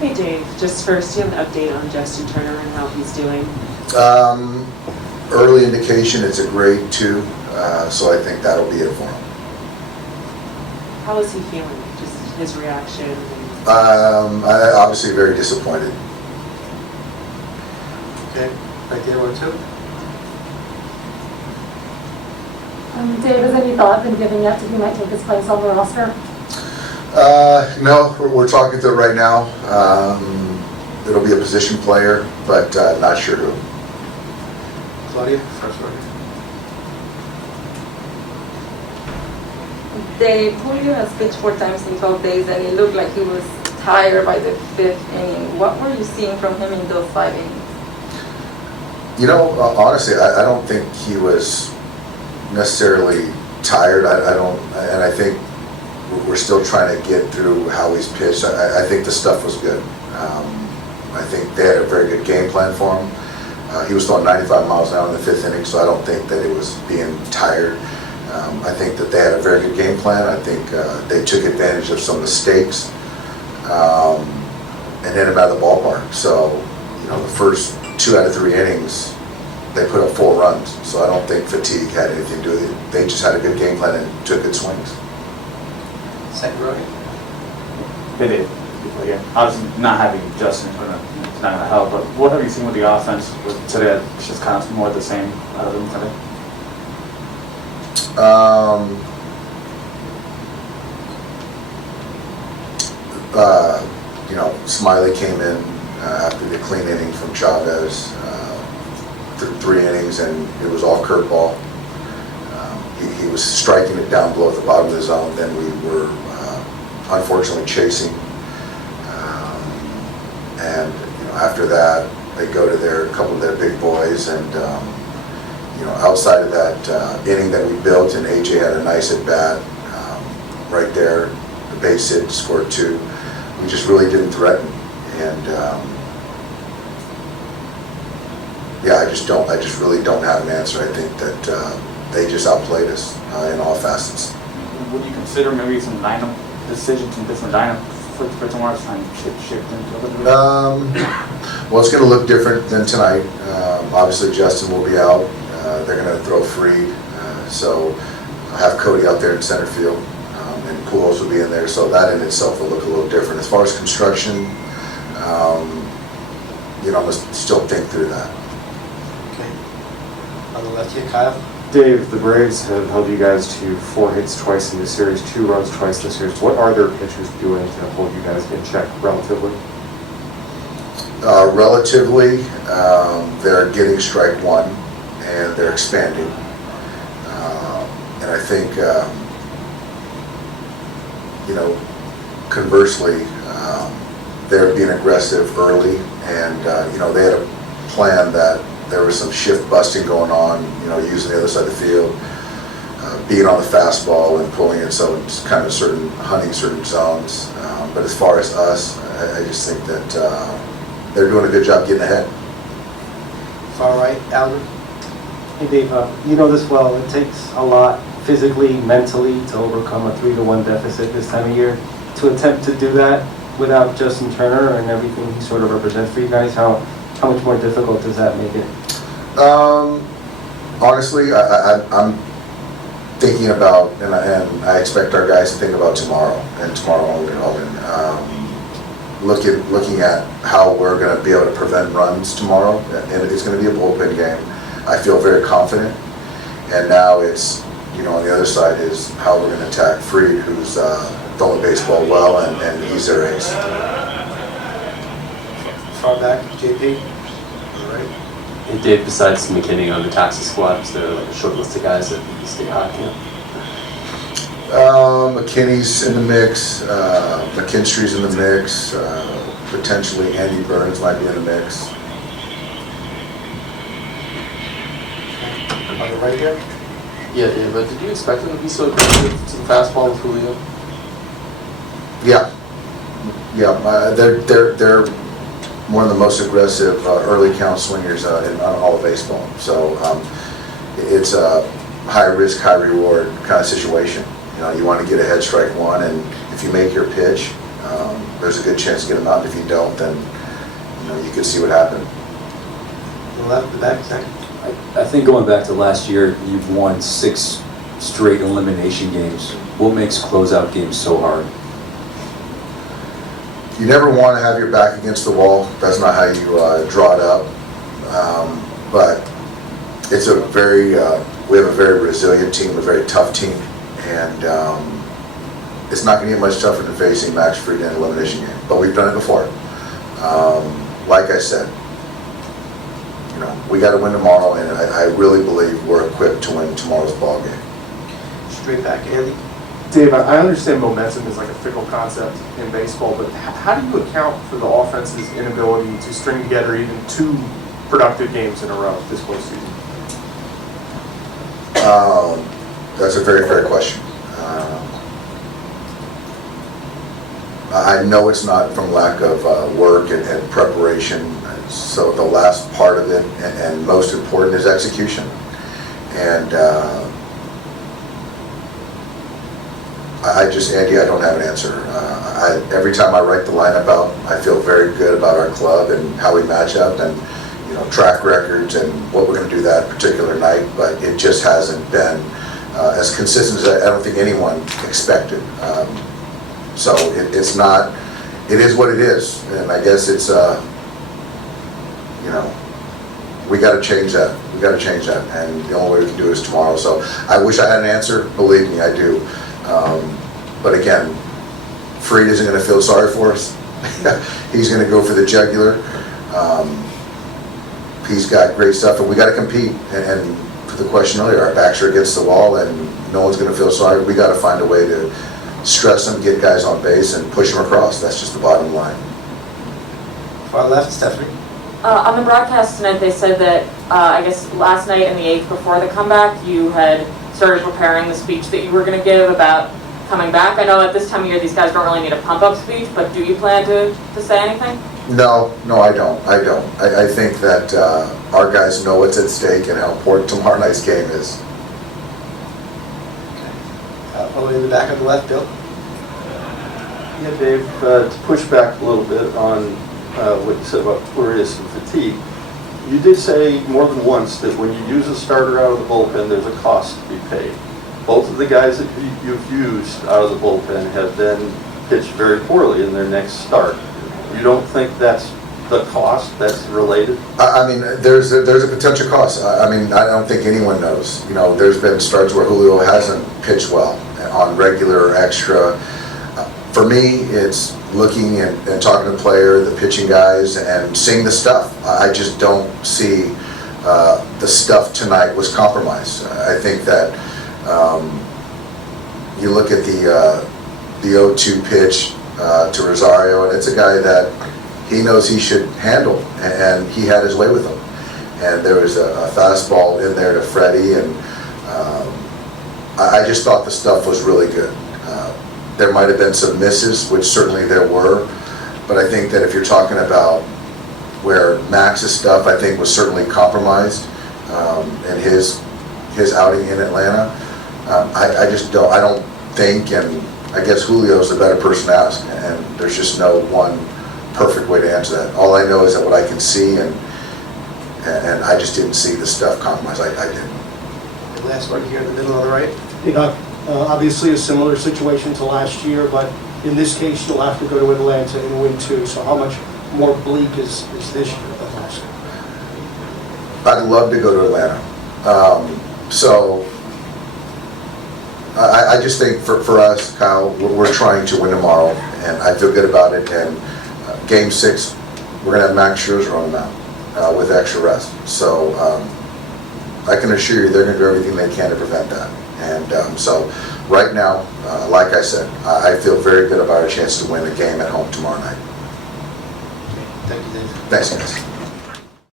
Hey Dave, just first, do you have an update on Justin Turner and how he's doing? Early indication it's a grade 2, so I think that'll be it for him. How is he feeling? Just his reaction? Obviously very disappointed. Okay, right there, 1, 2. Dave, has any thought been given yet to who might take his place on the roster? No, we're talking to it right now. It'll be a position player, but not sure who. Claudia, first order. Dave, Julio has pitched 4 times in 12 days, and it looked like he was tired by the 5th inning. What were you seeing from him in those 5 innings? You know, honestly, I don't think he was necessarily tired. And I think we're still trying to get through how he's pitched. I think the stuff was good. I think they had a very good game plan for him. He was throwing 95 miles an hour in the 5th inning, so I don't think that it was being tired. I think that they had a very good game plan. I think they took advantage of some mistakes and hit him out of the ballpark. So, you know, the first 2 out of 3 innings, they put up 4 runs. So I don't think fatigue had anything to do with it. They just had a good game plan and took good swings. Second row. Hey Dave, before again, obviously not having Justin Turner is not going to help, but what have you seen with the offense today? It's just kind of more of the same out of them today. You know, Smiley came in after the clean inning from Chavez, 3 innings, and it was all curveball. He was striking it down below at the bottom of the zone. Then we were unfortunately chasing, and you know, after that they go to a couple of their big boys, and you know, outside of that inning that we built, and AJ had a nice at bat right there, the base hit, scored 2. We just really didn't threaten, and yeah, I just really don't have an answer. I think that they just outplayed us in all facets. Would you consider maybe some lineup decisions, some different lineup for tomorrow's time shift into a little bit? Well, it's going to look different than tonight. Obviously, Justin will be out. They're going to throw Freed, so I'll have Cody out there in center field, and Pujols will be in there. So that in itself will look a little different. As far as construction, you know, I must still think through that. Okay. On the left here, Kyle. Dave, the Braves have held you guys to 4 hits twice in this series, 2 runs twice in this series. What are their pitchers doing to hold you guys in check relatively? They're getting strike 1, and they're expanding. And I think, you know, conversely, they're being aggressive early, and you know, they had a plan that there was some shift busting going on, you know, using the other side of the field, being on the fastball and pulling it so it's kind of hunting certain zones. But as far as us, I just think that they're doing a good job getting ahead. Far right, Albert. Hey Dave, you know this well, it takes a lot physically, mentally to overcome a 3-1 deficit this time of year. To attempt to do that without Justin Turner and everything he sort of represents for you guys, how much more difficult does that make it? Honestly, I'm thinking about, and I expect our guys to think about tomorrow, and tomorrow only, looking at how we're going to be able to prevent runs tomorrow, and it's going to be a bullpen game. I feel very confident, and now it's, you know, on the other side is how we're going to attack Freed, who's throwing the baseball well, and he's their ace. Far back, JP. All right. Hey Dave, besides McKinney on the taxi squad, is there like a short list of guys that you stay hot camp? McKinney's in the mix, McKinstry's in the mix, potentially Andy Burns might be in the mix. On the right here. Yeah, Dave, but did you expect them to be so aggressive to the fastball with Julio? Yeah, they're one of the most aggressive early count swingers in all of baseball. So it's a high risk, high reward kind of situation. You know, you want to get ahead strike 1, and if you make your pitch, there's a good chance to get him out. If you don't, then, you can see what happened. The left, the back, second. I think going back to last year, you've won 6 straight elimination games. What makes closeout games so hard? You never want to have your back against the wall. That's not how you draw it up. But it's we have a very resilient team, a very tough team, and it's not going to get much tougher than facing Max Fried in an elimination game. But we've done it before. Like I said, we got to win tomorrow, and I really believe we're equipped to win tomorrow's ball game. Straight back, Andy. Dave, I understand momentum is like a fickle concept in baseball, but how do you account for the offense's inability to string together even 2 productive games in a row this postseason? That's a very fair question. I know it's not from lack of work and preparation. So the last part of it, and most important, is execution. And Andy, I don't have an answer. Every time I write the lineup out, I feel very good about our club and how we match up, and track records and what we're going to do that particular night. But it just hasn't been as consistent as I don't think anyone expected. So it's not. It is what it is, and I guess it's. We got to change that. We got to change that, and the only way we can do it is tomorrow. So I wish I had an answer. Believe me, I do. But again, Fried isn't going to feel sorry for us. He's going to go for the jugular. He's got great stuff, and we got to compete. And to the question earlier, our backs are against the wall, and no one's going to feel sorry. We got to find a way to stress them, get guys on base, and push them across. That's just the bottom line. Far left, Stephanie. On the broadcast tonight, they said that, I guess last night in the 8th before the comeback, you had started preparing the speech that you were going to give about coming back. I know at this time of year, these guys don't really need a pump-up speech, but do you plan to say anything? No, I don't. I think that our guys know what's at stake and how important tomorrow night's game is. All the way in the back on the left, Bill. Yeah, Dave, to push back a little bit on what you said about Urias and fatigue, you did say more than once that when you use a starter out of the bullpen, there's a cost to be paid. Both of the guys that you've used out of the bullpen have then pitched very poorly in their next start. You don't think that's the cost that's related? I mean, there's a potential cost. I mean, I don't think anyone knows. There's been starts where Julio hasn't pitched well on regular or extra. For me, it's looking and talking to the player, the pitching guys, and seeing the stuff. I just don't see the stuff tonight was compromised. I think that you look at the 0-2 pitch to Rosario, and it's a guy that he knows he should handle, and he had his way with him. And there was a fastball in there to Freddie, and I just thought the stuff was really good. There might have been some misses, which certainly there were, but I think that if you're talking about where Max's stuff, I think, was certainly compromised in his outing in Atlanta. I don't think, and I guess Julio's the better person to ask, and there's just no one perfect way to answer that. All I know is that what I can see, and I just didn't see the stuff compromised. I didn't. The last one here in the middle on the right. Obviously a similar situation to last year, but in this case, you'll have to go to Atlanta and win too. So how much more bleak is this year than last year? I'd love to go to Atlanta. I just think for us, Kyle, we're trying to win tomorrow, and I feel good about it. And Game 6, we're going to have Max Scherzer on the mound with extra rest. So I can assure you they're going to do everything they can to prevent that. And so right now, like I said, I feel very good about our chance to win a game at home tomorrow night. Thank you, Dave. Thanks, guys.